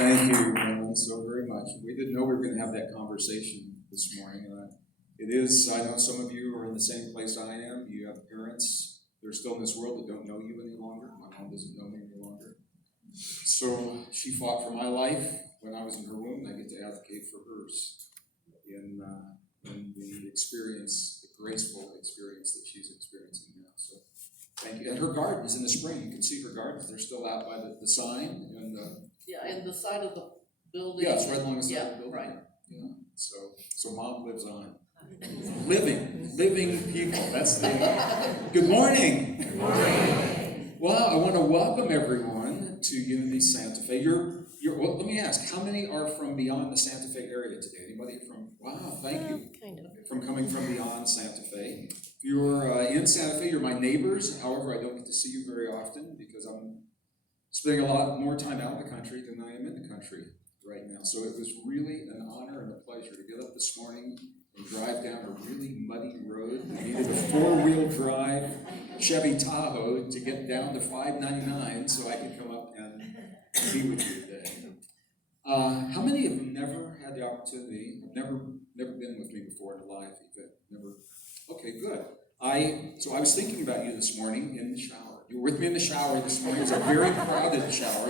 Thank you, Ellen, so very much. We didn't know we were going to have that conversation this morning. It is, I know some of you are in the same place I am. You have parents that are still in this world that don't know you any longer. My mom doesn't know me any longer. So she fought for my life when I was in her womb. I get to advocate for hers in the experience, the graceful experience that she's experiencing now. So thank you. And her gardens in the spring, you can see her gardens. They're still out by the sign. And the side of the building. Yeah, it's right along the side of the building. Right. Yeah. So mom lives on. Living people. That's the. Good morning. Good morning. Well, I want to welcome everyone to Unity Santa Fe. Well, let me ask, how many are from beyond the Santa Fe area today? Anybody from? Wow, thank you. Kind of. From coming from beyond Santa Fe. If you're in Santa Fe, you're my neighbors. However, I don't get to see you very often because I'm spending a lot more time out in the country than I am in the country right now. So it was really an honor and a pleasure to get up this morning and drive down a really muddy road. We needed a four-wheel drive Chevy Tahoe to get down to 599 so I could come up and be with you today. How many have never had the opportunity, never been with me before in a live event? Never? Okay, good. So I was thinking about you this morning in the shower. You were with me in the shower this morning. It was a very crowded shower.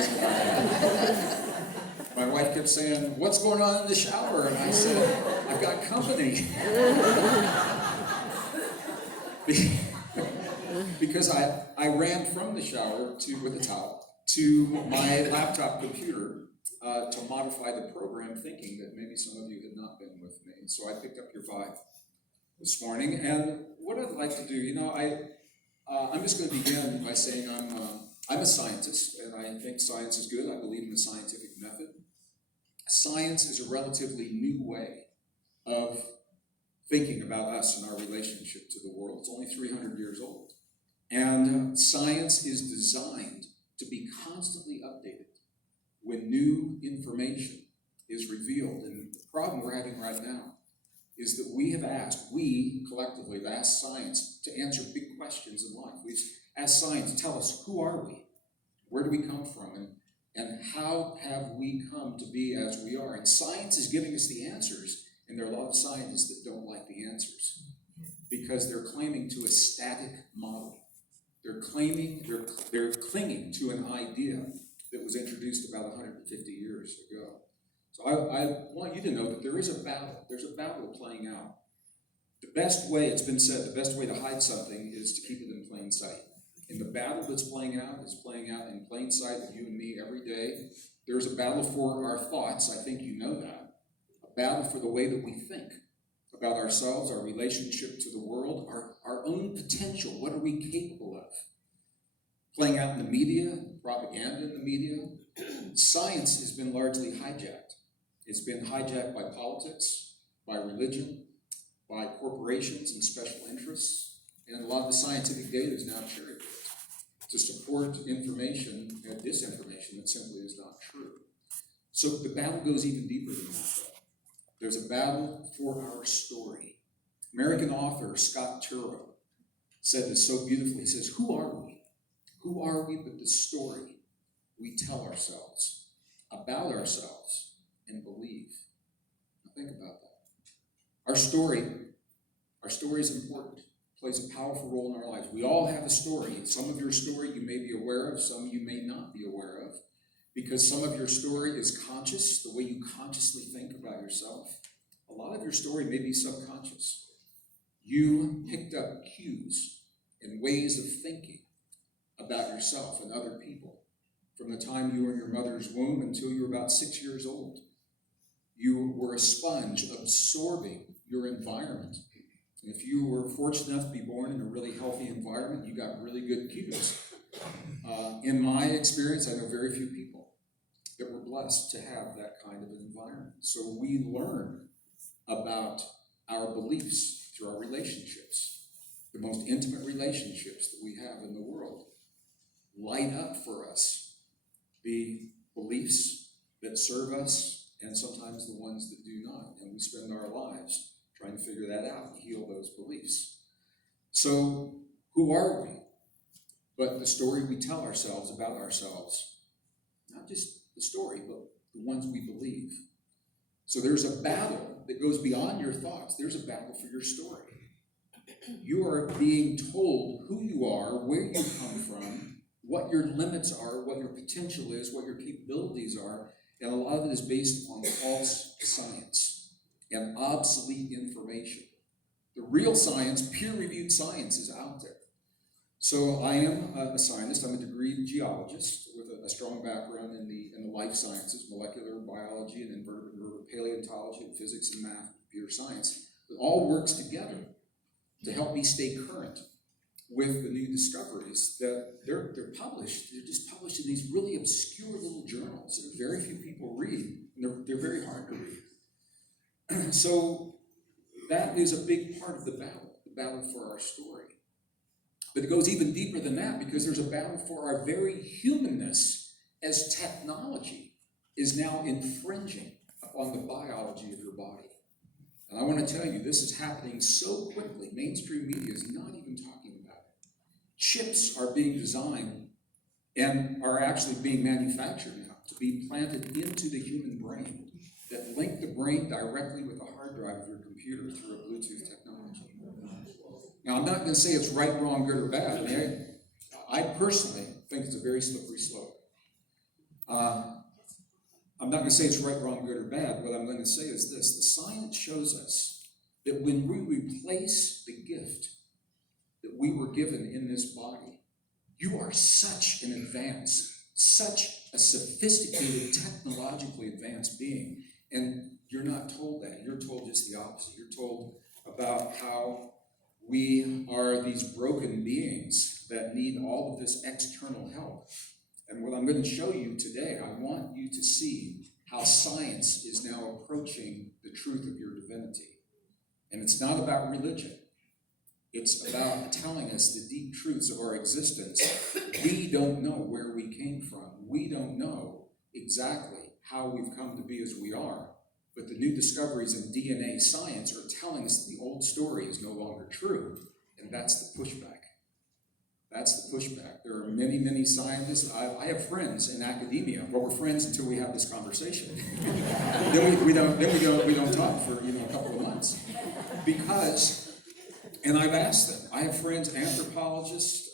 My wife kept saying, "What's going on in the shower?" And I said, "I've got company." Because I ran from the shower with the towel to my laptop computer to modify the program, thinking that maybe some of you had not been with me. So I picked up your vibe this morning. And what I'd like to do, I'm just going to begin by saying I'm a scientist, and I think science is good. I believe in the scientific method. Science is a relatively new way of thinking about us and our relationship to the world. It's only 300 years old. And science is designed to be constantly updated when new information is revealed. And the problem we're having right now is that we collectively have asked science to answer big questions in life. We've asked science to tell us, who are we? Where do we come from? And how have we come to be as we are? And science is giving us the answers, and there are a lot of scientists that don't like the answers because they're claiming to a static model. They're clinging to an idea that was introduced about 150 years ago. So I want you to know that there is a battle. There's a battle playing out. The best way, it's been said, the best way to hide something is to keep it in plain sight. And the battle that's playing out is playing out in plain sight with you and me every day. There's a battle for our thoughts. I think you know that. A battle for the way that we think about ourselves, our relationship to the world, our own potential. What are we capable of? Playing out in the media, propaganda in the media. Science has been largely hijacked. It's been hijacked by politics, by religion, by corporations and special interests, and a lot of the scientific data is now cherry-picked to support information and disinformation that simply is not true. So the battle goes even deeper than that, though. There's a battle for our story. American author Scott Turow said this so beautifully. He says, who are we? Who are we but the story we tell ourselves about ourselves and believe? Now think about that. Our story is important, plays a powerful role in our lives. We all have a story. Some of your story you may be aware of, some you may not be aware of, because some of your story is conscious, the way you consciously think about yourself. A lot of your story may be subconscious. You picked up cues and ways of thinking about yourself and other people from the time you were in your mother's womb until you were about 6 years old. You were a sponge absorbing your environment. And if you were fortunate enough to be born in a really healthy environment, you got really good cues. In my experience, I know very few people that were blessed to have that kind of an environment. So we learn about our beliefs through our relationships. The most intimate relationships that we have in the world light up for us the beliefs that serve us and sometimes the ones that do not. And we spend our lives trying to figure that out and heal those beliefs. So who are we? But the story we tell ourselves about ourselves. Not just the story, but the ones we believe. So there's a battle that goes beyond your thoughts. There's a battle for your story. You are being told who you are, where you come from, what your limits are, what your potential is, what your capabilities are, and a lot of it is based on false science and obsolete information. The real science, peer-reviewed science, is out there. So I am a scientist. I'm a degreed geologist with a strong background in the life sciences, molecular biology and invertebrate paleontology and physics and math and computer science. It all works together to help me stay current with the new discoveries that they're published. They're just published in these really obscure little journals that very few people read, and they're very hard to read. So that is a big part of the battle for our story. But it goes even deeper than that, because there's a battle for our very humanness as technology is now infringing upon the biology of your body. And I want to tell you, this is happening so quickly, mainstream media is not even talking about it. Chips are being designed and are actually being manufactured now to be planted into the human brain that link the brain directly with the hard drive of your computer through a Bluetooth technology. Now, I'm not going to say it's right, wrong, good, or bad. I mean, I personally think it's a very slippery slope. I'm not going to say it's right, wrong, good, or bad. What I'm going to say is this. The science shows us that when we replace the gift that we were given in this body, you are such an advanced, such a sophisticated, technologically advanced being. And you're not told that. You're told just the opposite. You're told about how we are these broken beings that need all of this external help. And what I'm going to show you today, I want you to see how science is now approaching the truth of your divinity. And it's not about religion. It's about telling us the deep truths of our existence. We don't know where we came from. We don't know exactly how we've come to be as we are. But the new discoveries in DNA science are telling us that the old story is no longer true. And that's the pushback. That's the pushback. There are many, many scientists. I have friends in academia, but we're friends until we have this conversation. then we don't talk for a couple of months. Because, and I've asked them, I have friends, anthropologists,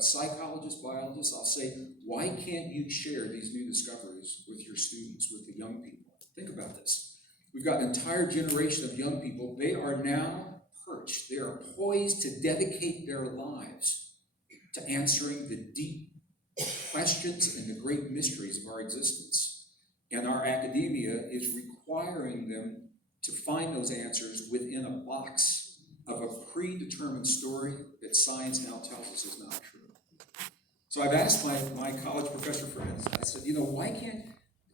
psychologists, biologists. I'll say, why can't you share these new discoveries with your students, with the young people? Think about this. We've got an entire generation of young people. They are now perched. They are poised to dedicate their lives to answering the deep questions and the great mysteries of our existence. And our academia is requiring them to find those answers within a box of a predetermined story that science now tells us is not true. So I've asked my college professor friends, I said, why can't,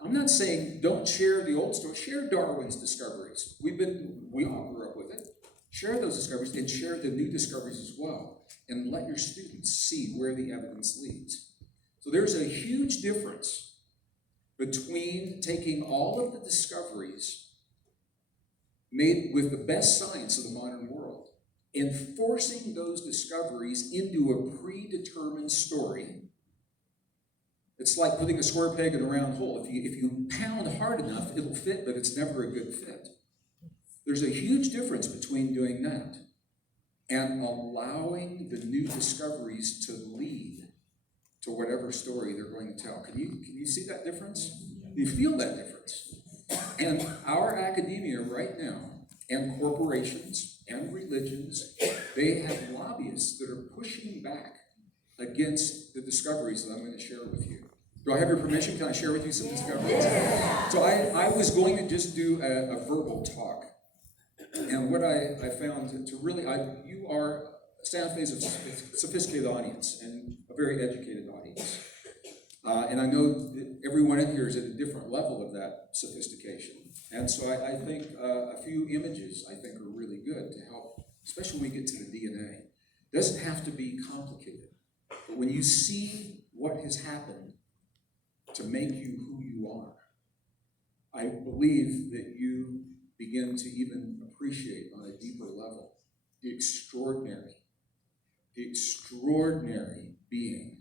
I'm not saying don't share the old story, share Darwin's discoveries. We all grew up with it. Share those discoveries and share the new discoveries as well. And let your students see where the evidence leads. So there's a huge difference between taking all of the discoveries made with the best science of the modern world and forcing those discoveries into a predetermined story. It's like putting a square peg in a round hole. If you pound hard enough, it'll fit, but it's never a good fit. There's a huge difference between doing that and allowing the new discoveries to lead to whatever story they're going to tell. Can you see that difference? Do you feel that difference? And our academia right now, and corporations and religions, they have lobbyists that are pushing back against the discoveries that I'm going to share with you. Do I have your permission? Can I share with you some discoveries? So I was going to just do a verbal talk. And what I found to really, you are, Santa Fe is a sophisticated audience and a very educated audience. And I know that everyone in here is at a different level of that sophistication. And so I think a few images, I think, are really good to help, especially when we get to the DNA. It doesn't have to be complicated. But when you see what has happened to make you who you are, I believe that you begin to even appreciate on a deeper level the extraordinary being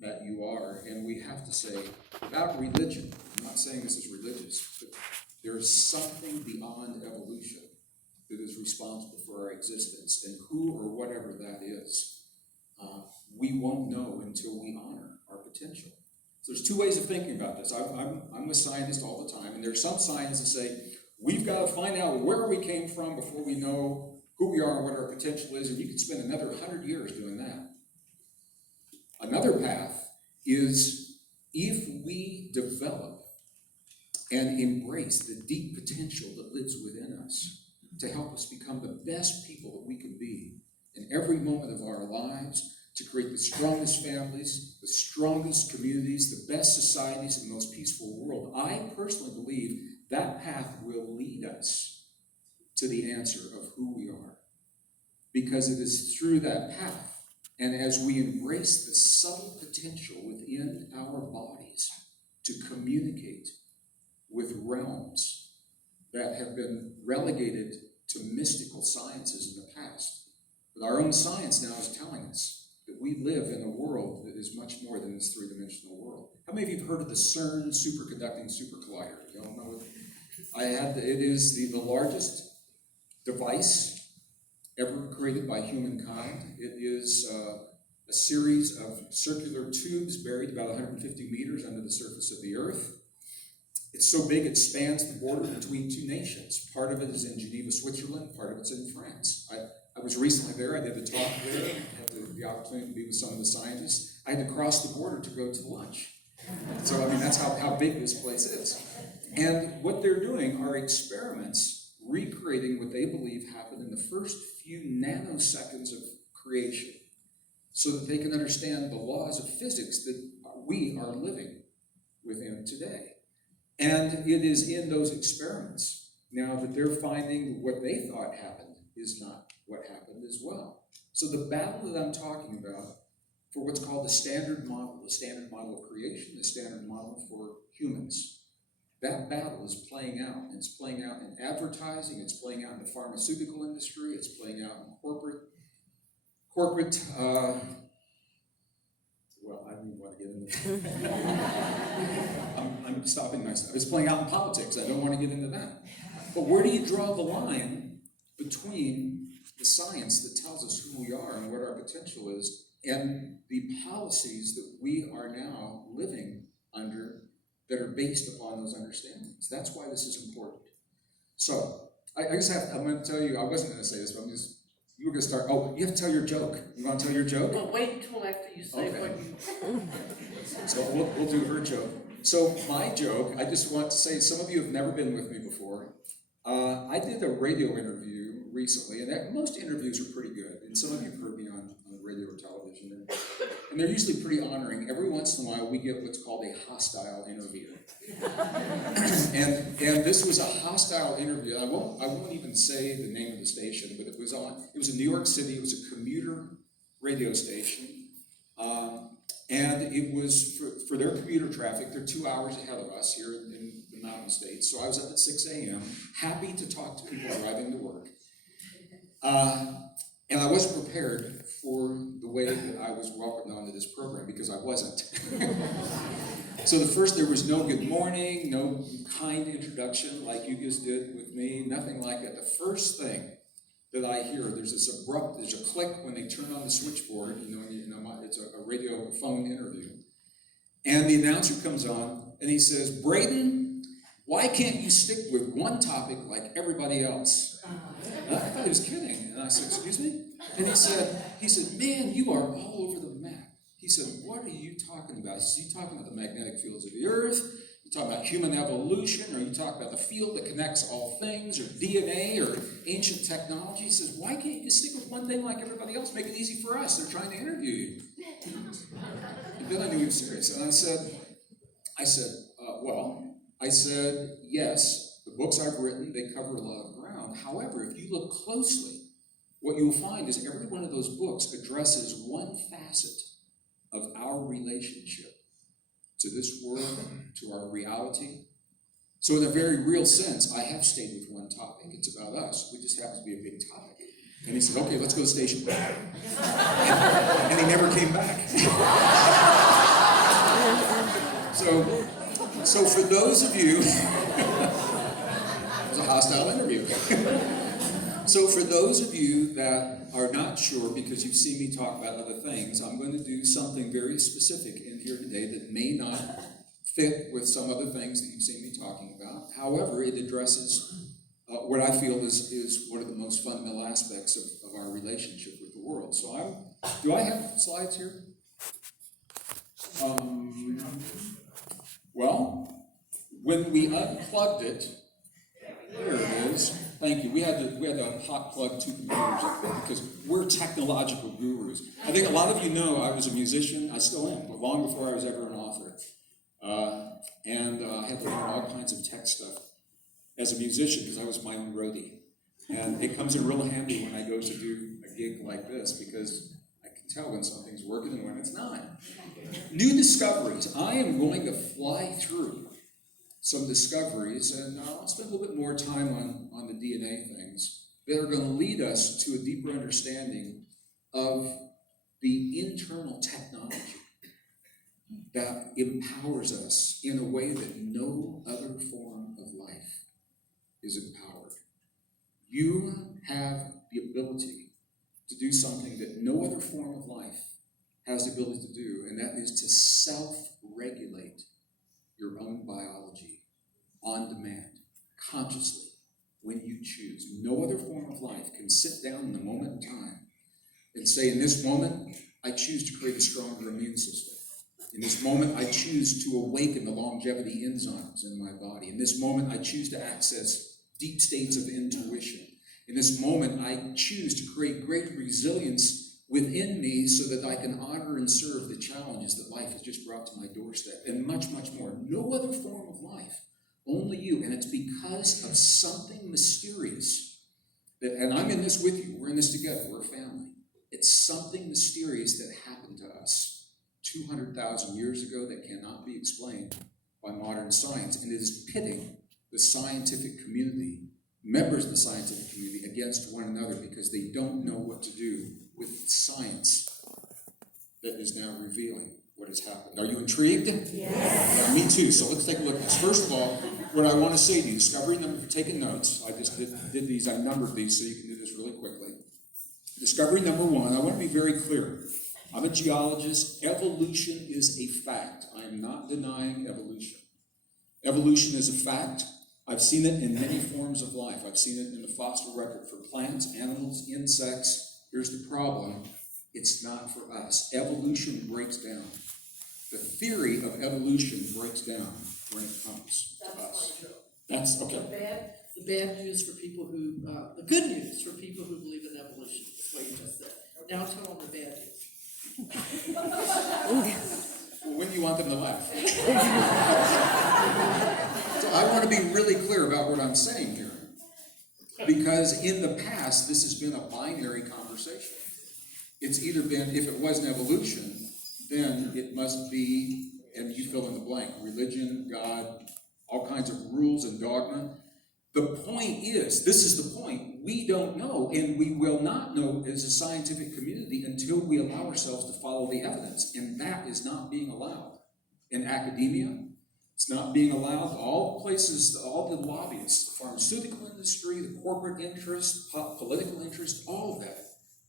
that you are. And we have to say, without religion, I'm not saying this is religious, but there is something beyond evolution that is responsible for our existence, and who or whatever that is, we won't know until we honor our potential. So there's two ways of thinking about this. I'm a scientist all the time, and there's some scientists that say, we've got to find out where we came from before we know who we are and what our potential is, and you can spend another 100 years doing that. Another path is, if we develop and embrace the deep potential that lives within us to help us become the best people that we can be in every moment of our lives, to create the strongest families, the strongest communities, the best societies, and the most peaceful world, I personally believe that path will lead us to the answer of who we are. Because it is through that path, and as we embrace the subtle potential within our bodies to communicate with realms that have been relegated to mystical sciences in the past. But our own science now is telling us that we live in a world that is much more than this three-dimensional world. How many of you have heard of the CERN superconducting supercollider? You don't know it? It is the largest device ever created by humankind. It is a series of circular tubes buried about 150 meters under the surface of the Earth. It's so big it spans the border between two nations. Part of it is in Geneva, Switzerland. Part of it's in France. I was recently there. I did a talk there. I had the opportunity to be with some of the scientists. I had to cross the border to go to lunch. So, I mean, that's how big this place is. And what they're doing are experiments recreating what they believe happened in the first few nanoseconds of creation, so that they can understand the laws of physics that we are living within today. And it is in those experiments now that they're finding what they thought happened is not what happened as well. So the battle that I'm talking about for what's called the standard model of creation, the standard model for humans, that battle is playing out. And it's playing out in advertising, it's playing out in the pharmaceutical industry, it's playing out in corporate, well, I don't even want to get into that. I'm stopping myself. It's playing out in politics. I don't want to get into that. But where do you draw the line between the science that tells us who we are and what our potential is, and the policies that we are now living under that are based upon those understandings? That's why this is important. So, I'm going to tell you, I wasn't going to say this, but you were going to start, you have to tell your joke. You want to tell your joke? Well, wait until after you say Okay. what you... So we'll do her joke. So my joke, I just want to say, some of you have never been with me before. I did a radio interview recently, and most interviews are pretty good. And some of you have heard me on radio or television, and they're usually pretty honoring. Every once in a while, we get what's called a hostile interview. and this was a hostile interview. I won't even say the name of the station, but it was in New York City. It was a commuter radio station. And it was for their commuter traffic. They're 2 hours ahead of us here in the Mountain States. So I was up at 6 a.m., happy to talk to people driving to work. And I wasn't prepared for the way that I was welcomed onto this program, because I wasn't. So there was no good morning, no kind introduction like you just did with me, nothing like that. The first thing that I hear, there's a click when they turn on the switchboard, it's a radio phone interview. And the announcer comes on and he says, "Braden, why can't you stick with one topic like everybody else?" And I thought he was kidding. And I said, "Excuse me?" And he said, "Man, you are all over the map." He said, "What are you talking about?" He said, "You talking about the magnetic fields of the earth? You talking about human evolution? Or you talking about the field that connects all things, or DNA, or ancient technology?" He says, "Why can't you stick with one thing like everybody else? Make it easy for us. They're trying to interview you." And then I knew he was serious. And I said, "Yes, the books I've written, they cover a lot of ground. However, if you look closely, what you'll find is every one of those books addresses one facet of our relationship to this world, to our reality. So in a very real sense, I have stayed with one topic. It's about us. It just happens to be a big topic." And he said, "Okay, let's go to station." And he never came back. So for those of you, it was a hostile interview. So for those of you that are not sure, because you've seen me talk about other things, I'm going to do something very specific in here today that may not fit with some other things that you've seen me talking about. However, it addresses what I feel is one of the most fundamental aspects of our relationship with the world. So do I have slides here? Well, when we unplugged it, there it is. Thank you. We had to hot plug 2 computers up there because we're technological gurus. I think a lot of you know I was a musician. I still am, but long before I was ever an author. And I had to learn all kinds of tech stuff as a musician because I was my own roadie. And it comes in real handy when I go to do a gig like this because I can tell when something's working and when it's not. New discoveries. I am going to fly through some discoveries, and I'll spend a little bit more time on the DNA things that are going to lead us to a deeper understanding of the internal technology that empowers us in a way that no other form of life is empowered. You have the ability to do something that no other form of life has the ability to do, and that is to self-regulate your own biology on demand, consciously, when you choose. No other form of life can sit down in a moment in time and say, in this moment, I choose to create a stronger immune system. In this moment, I choose to awaken the longevity enzymes in my body. In this moment, I choose to access deep states of intuition. In this moment, I choose to create greater resilience within me so that I can honor and serve the challenges that life has just brought to my doorstep, and much, much more. No other form of life, only you. And it's because of something mysterious that, and I'm in this with you, we're in this together, we're a family. It's something mysterious that happened to us 200,000 years ago that cannot be explained by modern science, and it is pitting the scientific community, members of the scientific community, against one another because they don't know what to do with science that is now revealing what has happened. Are you intrigued? Yes. Yeah, me too. So let's take a look at this. First of all, what I want to say to you, discovery number, if you're taking notes, I just did these, I numbered these so you can do this really quickly. Discovery number 1, I want to be very clear. I'm a geologist. Evolution is a fact. I am not denying evolution. Evolution is a fact. I've seen it in many forms of life. I've seen it in the fossil record for plants, animals, insects. Here's the problem. It's not for us. Evolution breaks down. The theory of evolution breaks down when it comes to us. That's okay. The bad news for people who, the good news for people who believe in evolution, is what you just said. Now tell them the bad news. Well, when do you want them to laugh? So I want to be really clear about what I'm saying here. Because in the past, this has been a binary conversation. It's either been, if it wasn't evolution, then it must be, and you fill in the blank, religion, God, all kinds of rules and dogma. The point is, this is the point, we don't know, and we will not know as a scientific community until we allow ourselves to follow the evidence, and that is not being allowed in academia. It's not being allowed to all places, all the lobbyists, the pharmaceutical industry, the corporate interest, political interest, all of that.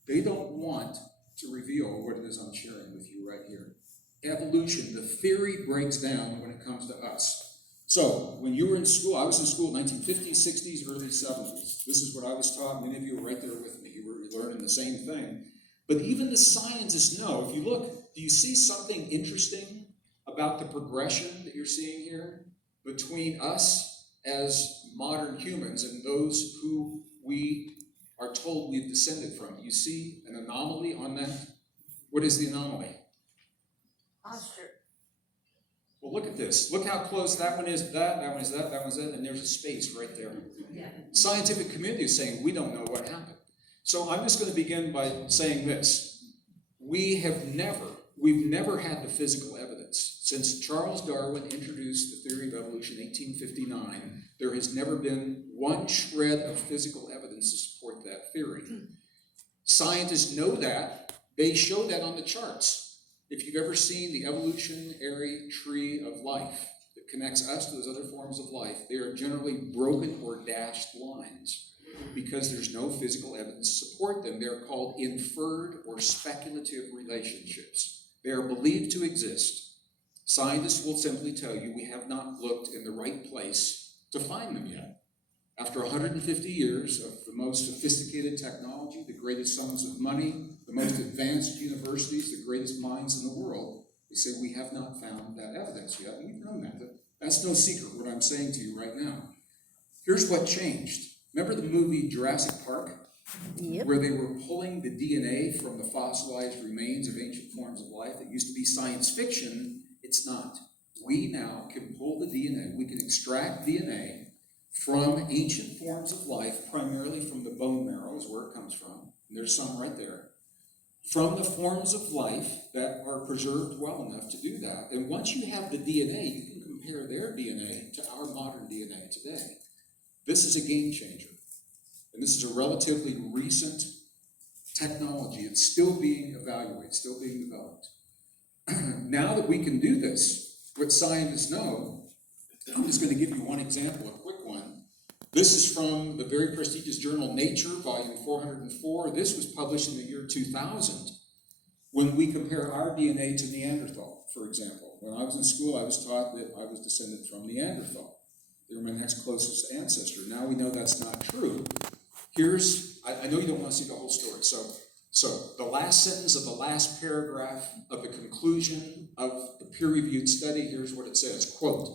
They don't want to reveal what it is I'm sharing with you right here. Evolution, the theory breaks down when it comes to us. So, when you were in school, I was in school in 1950s, 60s, early 70s. This is what I was taught. Many of you were right there with me. You were learning the same thing. But even the scientists know, if you look, do you see something interesting about the progression that you're seeing here between us as modern humans and those who we are told we've descended from? You see an anomaly on that? What is the anomaly? Posture. Well, look at this. Look how close that one is to that one is that one's that, and there's a space right there. Yeah. Scientific community is saying we don't know what happened. So I'm just going to begin by saying this. We've never had the physical evidence. Since Charles Darwin introduced the theory of evolution in 1859, there has never been one shred of physical evidence to support that theory. Scientists know that. They show that on the charts. If you've ever seen the evolutionary tree of life, the that connects us to those other forms of life, they are generally broken or dashed lines because there's no physical evidence to support them. They're called inferred or speculative relationships. They are believed to exist. Scientists will simply tell you we have not looked in the right place to find them yet. After 150 years of the most sophisticated technology, the greatest sums of money, the most advanced universities, the greatest minds in the world, they say we have not found that evidence yet, and we've known that. That's no secret, what I'm saying to you right now. Here's what changed. Remember the movie Jurassic Park? Yep. Where they were pulling the DNA from the fossilized remains of ancient forms of life? It used to be science fiction. It's not. We now can pull the DNA. We can extract DNA from ancient forms of life, primarily from the bone marrow is where it comes from. And there's some right there. From the forms of life that are preserved well enough to do that. And once you have the DNA, you can compare their DNA to our modern DNA today. This is a game changer. And this is a relatively recent technology. It's still being evaluated, still being developed. Now that we can do this, what scientists know, I'm just going to give you one example, a quick one. This is from the very prestigious journal Nature, volume 404. This was published in the year 2000. When we compare our DNA to Neanderthal, for example. When I was in school, I was taught that I was descended from Neanderthal. They were my next closest ancestor. Now we know that's not true. I know you don't want to see the whole story. So the last sentence of the last paragraph of the conclusion of the peer-reviewed study, here's what it says, quote,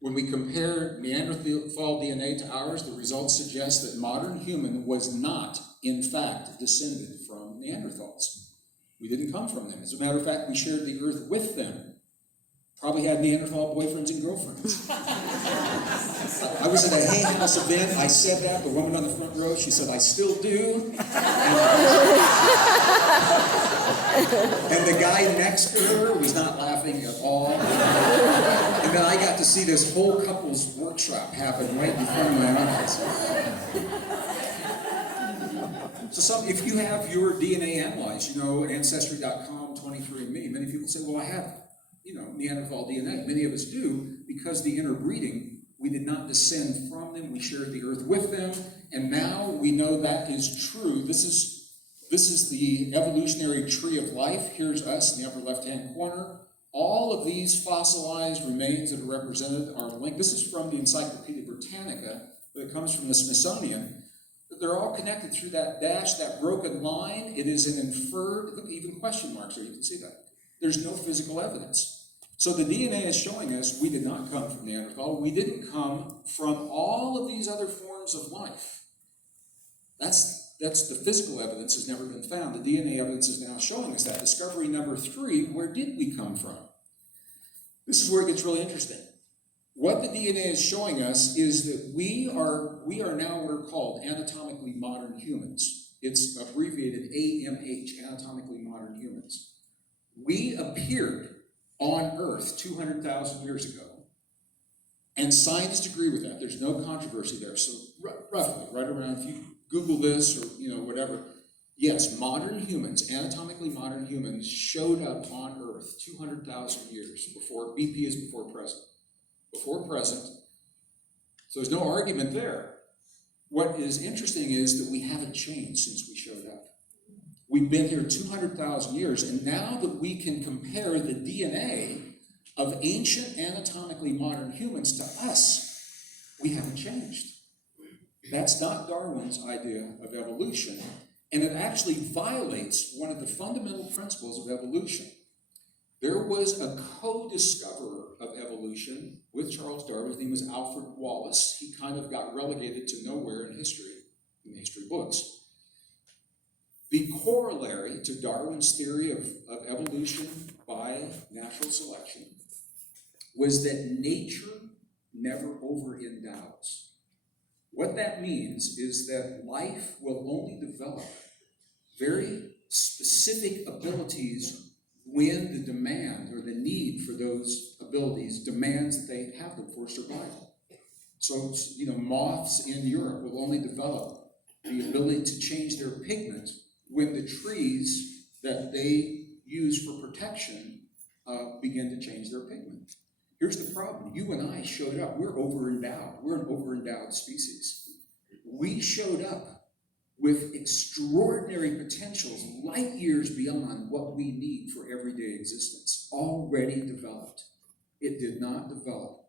when we compare Neanderthal DNA to ours, the results suggest that modern human was not, in fact, descended from Neanderthals. We didn't come from them. As a matter of fact, we shared the earth with them. Probably had Neanderthal boyfriends and girlfriends. I was at a Hay House event. I said that. The woman on the front row, she said, I still do. And the guy next to her was not laughing at all. And then I got to see this whole couple's workshop happen right in front of my eyes. So if you have your DNA analyzed, Ancestry.com, 23andMe, many people say, well, I have, Neanderthal DNA. Many of us do, because the interbreeding, we did not descend from them, we shared the earth with them, and now we know that is true. This is the evolutionary tree of life. Here's us in the upper left-hand corner. All of these fossilized remains that are represented are linked. This is from the Encyclopedia Britannica that comes from the Smithsonian. They're all connected through that dash, that broken line. It is an inferred, look, even question marks there, you can see that. There's no physical evidence. So the DNA is showing us we did not come from Neanderthal. We didn't come from all of these other forms of life. That's the physical evidence has never been found. The DNA evidence is now showing us that. Discovery number 3, where did we come from? This is where it gets really interesting. What the DNA is showing us is that we are now what are called anatomically modern humans. It's abbreviated AMH, anatomically modern humans. We appeared on Earth 200,000 years ago, and scientists agree with that. There's no controversy there. So roughly, right around, if you Google this or whatever, yes, modern humans, anatomically modern humans, showed up on Earth 200,000 years before. BP is before present. Before present. So there's no argument there. What is interesting is that we haven't changed since we showed up. We've been here 200,000 years, and now that we can compare the DNA of ancient anatomically modern humans to us, we haven't changed. That's not Darwin's idea of evolution, and it actually violates one of the fundamental principles of evolution. There was a co-discoverer of evolution with Charles Darwin. His name was Alfred Wallace. He kind of got relegated to nowhere in history, in the history books. The corollary to Darwin's theory of evolution by natural selection was that nature never over-endows. What that means is that life will only develop very specific abilities when the demand or the need for those abilities demands that they have them for survival. So, moths in Europe will only develop the ability to change their pigment when the trees that they use for protection begin to change their pigment. Here's the problem. You and I showed up. We're over-endowed. We're an over-endowed species. We showed up with extraordinary potentials, light years beyond what we need for everyday existence, already developed. It did not develop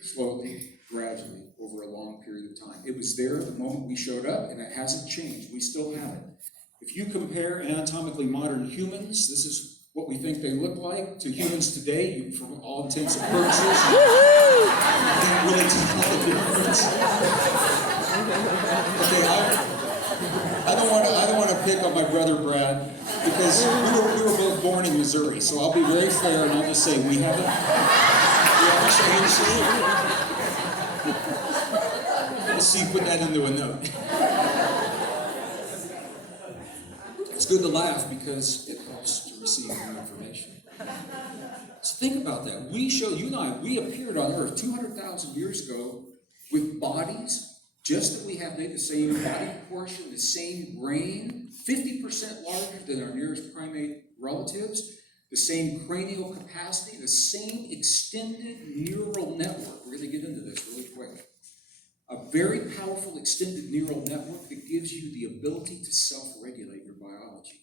slowly, gradually, over a long period of time. It was there the moment we showed up, and it hasn't changed. We still have it. If you compare anatomically modern humans, this is what we think they look like, to humans today, you, for all intents and purposes, can't really tell the difference. Okay, I don't want to pick on my brother Brad, because we were both born in Missouri, so I'll be very fair and I'll just say we haven't changed. Let's see, put that into a note. It's good to laugh because it helps to receive new information. So think about that. You and I, we appeared on Earth 200,000 years ago with bodies, just that we have the same body proportion, the same brain, 50% larger than our nearest primate relatives, the same cranial capacity, the same extended neural network. We're going to get into this really quick. A very powerful extended neural network that gives you the ability to self-regulate your biology.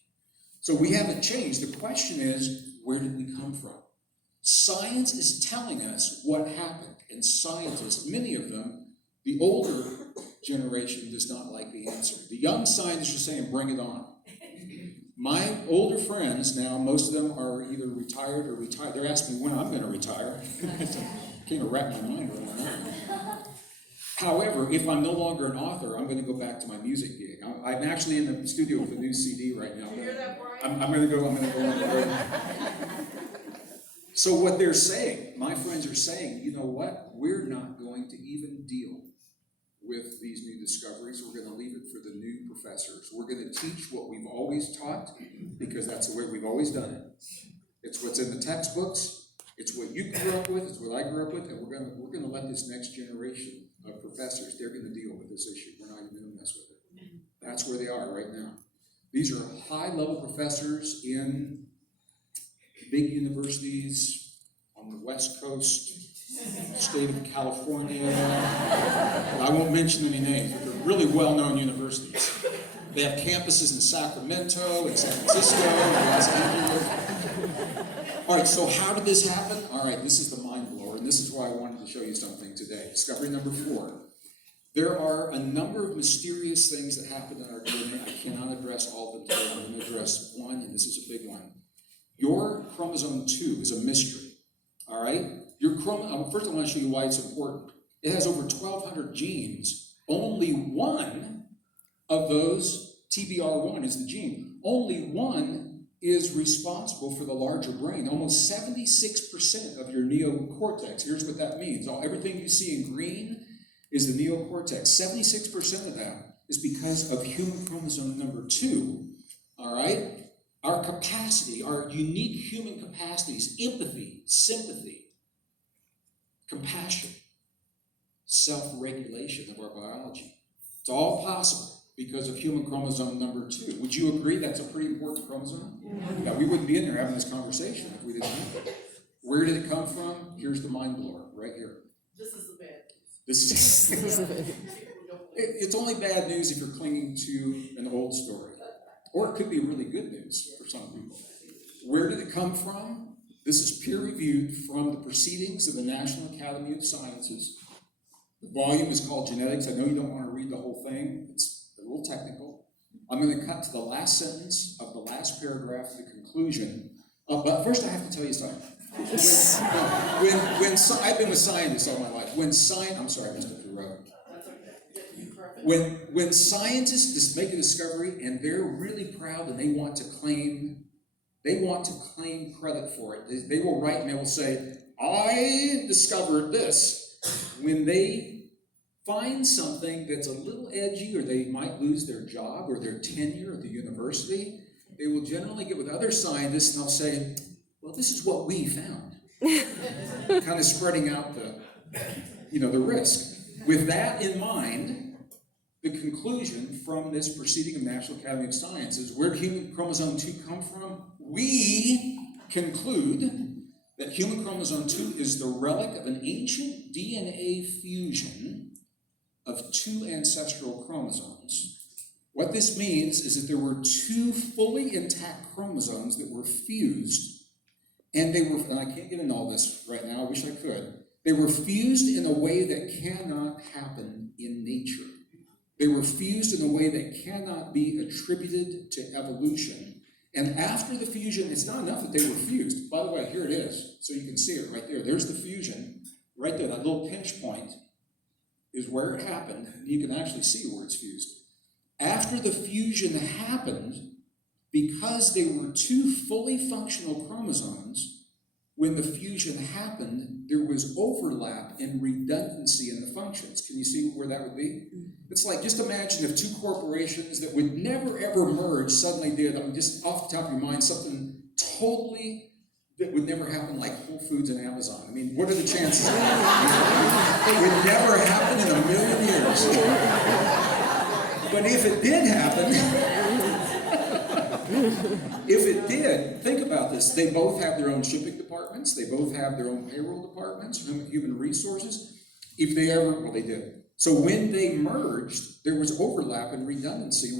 So we haven't changed. The question is, where did we come from? Science is telling us what happened, and scientists, many of them, the older generation does not like the answer. The young scientists are saying, bring it on. My older friends now, most of them are either retired or retired. They're asking me when I'm going to retire. Can't wrap my mind around that. However, if I'm no longer an author, I'm going to go back to my music gig. I'm actually in the studio with a new CD right now. You hear that, Brian? I'm going to go on the road. So what they're saying, my friends are saying, you know what? We're not going to even deal with these new discoveries. We're going to leave it for the new professors. We're going to teach what we've always taught, because that's the way we've always done it. It's what's in the textbooks. It's what you grew up with. It's what I grew up with. And we're going to let this next generation of professors, they're going to deal with this issue. We're not even going to mess with it. That's where they are right now. These are high-level professors in big universities on the West Coast, state of California. I won't mention any names, but they're really well-known universities. They have campuses in Sacramento, in San Francisco, in Los Angeles. All right, so how did this happen? All right, this is the mind blower, and this is why I wanted to show you something today. Discovery number 4. There are a number of mysterious things that happen in our DNA. I cannot address all of them today. I'm going to address one, and this is a big one. Your chromosome 2 is a mystery, all right? First I want to show you why it's important. It has over 1,200 genes. Only one of those, TBR1 is the gene, only one is responsible for the larger brain. Almost 76% of your neocortex. Here's what that means. Everything you see in green is the neocortex. 76% of that is because of human chromosome number 2, all right? Our capacity, our unique human capacities, empathy, sympathy, compassion, self-regulation of our biology. It's all possible because of human chromosome number 2. Would you agree that's a pretty important chromosome? Yeah, we wouldn't be in there having this conversation if we didn't have it. Where did it come from? Here's the mind blower, right here. This is the bad news. This is it's only bad news if you're clinging to an old story. Or it could be really good news for some people. Where did it come from? This is peer-reviewed from the Proceedings of the National Academy of Sciences. The volume is called Genetics. I know you don't want to read the whole thing. It's a little technical. I'm going to cut to the last sentence of the last paragraph, the conclusion. But first I have to tell you something. I've been with scientists all my life. I'm sorry, I messed up your road. That's okay. When scientists just make a discovery and they're really proud and they want to claim credit for it, they will write and they will say, I discovered this. When they find something that's a little edgy, or they might lose their job or their tenure at the university, they will generally get with other scientists and they'll say, well, this is what we found. Kind of spreading out the risk. With that in mind, the conclusion from this Proceeding of the National Academy of Sciences, where did human chromosome 2 come from? We conclude that human chromosome 2 is the relic of an ancient DNA fusion of 2 ancestral chromosomes. What this means is that there were 2 fully intact chromosomes that were fused, and I can't get into all this right now, I wish I could. They were fused in a way that cannot happen in nature. They were fused in a way that cannot be attributed to evolution. And after the fusion, it's not enough that they were fused. By the way, here it is, so you can see it right there. There's the fusion, right there, that little pinch point is where it happened. You can actually see where it's fused. After the fusion happened, because they were 2 fully functional chromosomes, when the fusion happened, there was overlap and redundancy in the functions. Can you see where that would be? It's like, just imagine if 2 corporations that would never ever merge suddenly did, I mean, just off the top of your mind, something totally that would never happen, like Whole Foods and Amazon. I mean, what are the chances? It would never happen in a million years. But if it did happen, if it did, think about this. They both have their own shipping departments. They both have their own payroll departments, human resources. If they ever, well, they did. So when they merged, there was overlap and redundancy